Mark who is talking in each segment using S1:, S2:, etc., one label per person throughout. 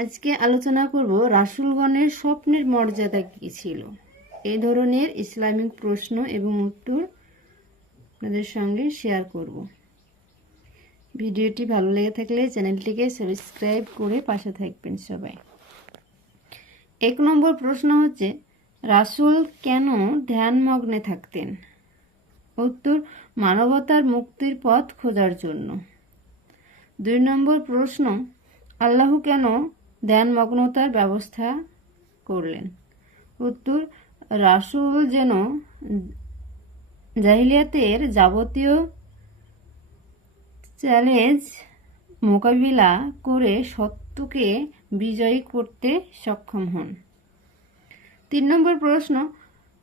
S1: আজকে আলোচনা করব রাসুলগণের স্বপ্নের মর্যাদা কী ছিল? এই ধরনের ইসলামিক প্রশ্ন এবং উত্তর আপনাদের সঙ্গে শেয়ার করব। ভিডিওটি ভালো লেগে থাকলে চ্যানেলটিকে সাবস্ক্রাইব করে পাশে থাকবেন সবাই। এক নম্বর প্রশ্ন হচ্ছে, রাসুল কেন ধ্যানমগ্নে থাকতেন? উত্তর, মানবতার মুক্তির পথ খোঁজার জন্য। দুই নম্বর প্রশ্ন, আল্লাহ কেন ধ্যানমগ্নতার ব্যবস্থা করলেন। উত্তর, রাসুল যেন জাহিলিয়াতের যাবতীয় চ্যালেঞ্জ মোকাবিলা করে সত্যকে বিজয়ী করতে সক্ষম হন। তিন নম্বর প্রশ্ন,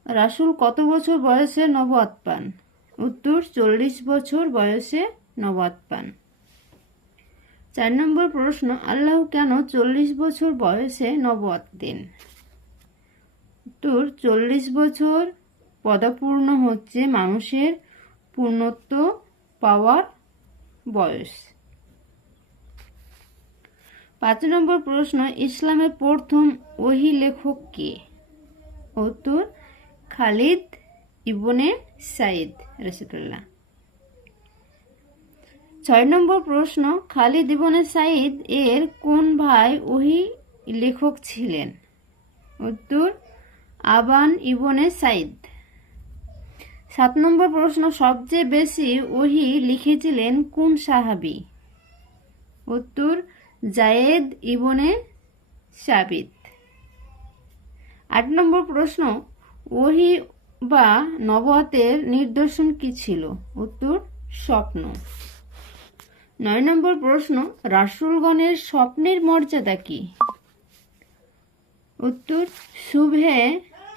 S1: রাসুল কত বছর বয়সে নবাত পান? উত্তর, চল্লিশ বছর বয়সে নবাত পান। চার নম্বর প্রশ্ন, আল্লাহ কেন চল্লিশ বছর বয়সে নবাত দেন? উত্তর, চল্লিশ বছর পদাপূর্ণ হচ্ছে মানুষের পূর্ণত্ব পাওয়ার বয়স। পাঁচ নম্বর প্রশ্ন, ইসলামের প্রথম ওহি লেখক কে? উত্তর, খালিদ ইবনে সাইদ রসিদুল্লাহ ছয় নম্বর প্রশ্ন, খালিদ ইবনে সাইদ এর কোন ভাই ওহি লেখক ছিলেন? উত্তর, আবান ইবনে সাইদ সাত নম্বর প্রশ্ন, সবচেয়ে বেশি ওহি লিখেছিলেন কোন সাহাবি? উত্তর, জায়েদ ইবনে সাবিত। আট নম্বর প্রশ্ন, ওহি বা নবতের নির্দেশন কি ছিল? উত্তর, স্বপ্ন। নয় নম্বর প্রশ্ন, রাসুলগণের স্বপ্নের মর্যাদা কি? উত্তর, শুভে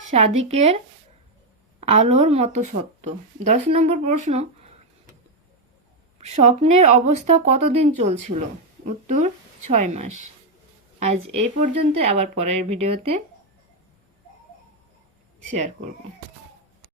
S1: সাদিকের আলোর মতো সত্য। দশ নম্বর প্রশ্ন, স্বপ্নের অবস্থা কতদিন চলছিল? উত্তর, ছয় মাস। আজ এই পর্যন্ত আবার পরের ভিডিওতে শেয়ার করব।